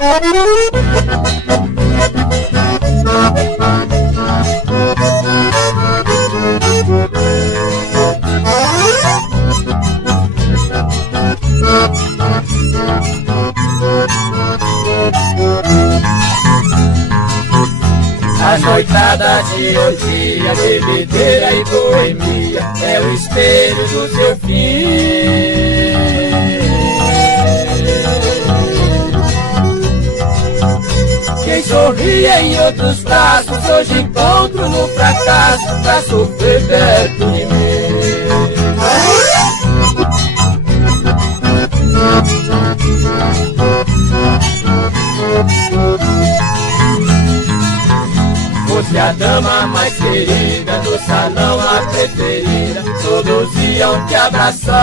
A noitada de hoje, a bebedeira e boemia é o espelho do seu fim. Quem sorria em outros braços, hoje encontro no fracasso pra sofrer perto de mim. Fosse a dama mais querida do salão, a preferida, todos iam te abraçar.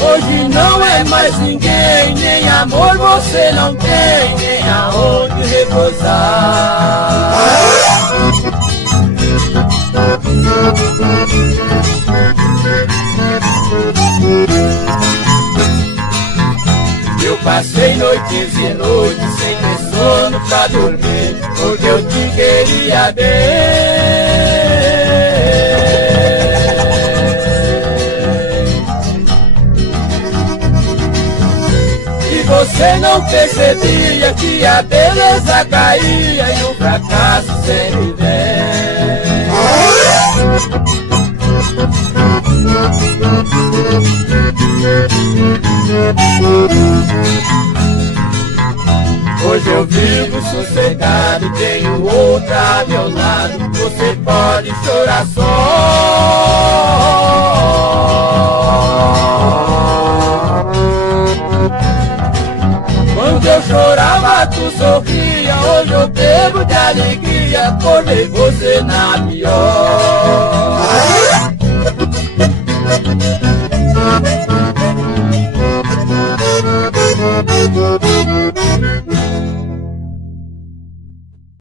Hoje não é mais ninguém, nem amor você não tem, nem aonde repousar. Eu passei noites e noites sem ter sono pra dormir, porque eu te queria bem. E você não percebia que a beleza caía e o fracasso sempre vem. Hoje eu vivo sossegado, tenho outra a meu lado, você pode chorar só. Quando eu chorava tu sorria, hoje eu bebo de alegria por ver você na pior.